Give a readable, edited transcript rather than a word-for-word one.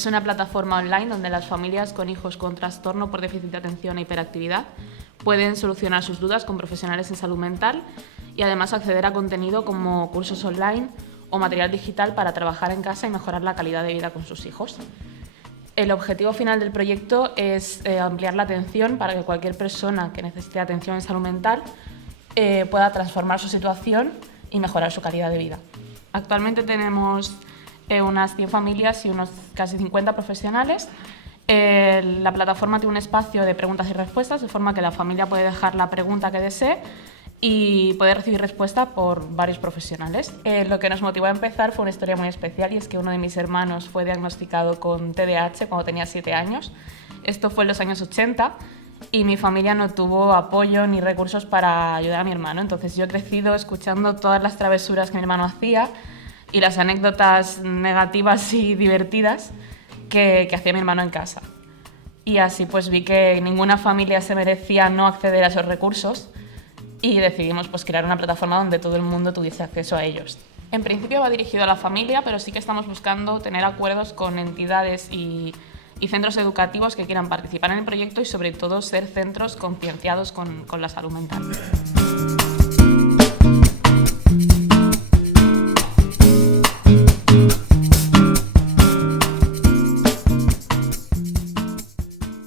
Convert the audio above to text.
Es una plataforma online donde las familias con hijos con trastorno por déficit de atención e hiperactividad pueden solucionar sus dudas con profesionales en salud mental y además acceder a contenido como cursos online o material digital para trabajar en casa y mejorar la calidad de vida con sus hijos. El objetivo final del proyecto es ampliar la atención para que cualquier persona que necesite atención en salud mental pueda transformar su situación y mejorar su calidad de vida. Actualmente tenemos unas 100 familias y unos casi 50 profesionales. La plataforma tiene un espacio de preguntas y respuestas, de forma que la familia puede dejar la pregunta que desee y puede recibir respuesta por varios profesionales. Lo que nos motivó a empezar fue una historia muy especial, y es que uno de mis hermanos fue diagnosticado con TDAH cuando tenía 7 años. Esto fue en los años 80 y mi familia no tuvo apoyo ni recursos para ayudar a mi hermano. Entonces yo he crecido escuchando todas las travesuras que mi hermano hacía y las anécdotas negativas y divertidas que hacía mi hermano en casa. Y así pues vi que ninguna familia se merecía no acceder a esos recursos y decidimos pues crear una plataforma donde todo el mundo tuviese acceso a ellos. En principio va dirigido a la familia, pero sí que estamos buscando tener acuerdos con entidades y centros educativos que quieran participar en el proyecto y sobre todo ser centros concienciados con la salud mental.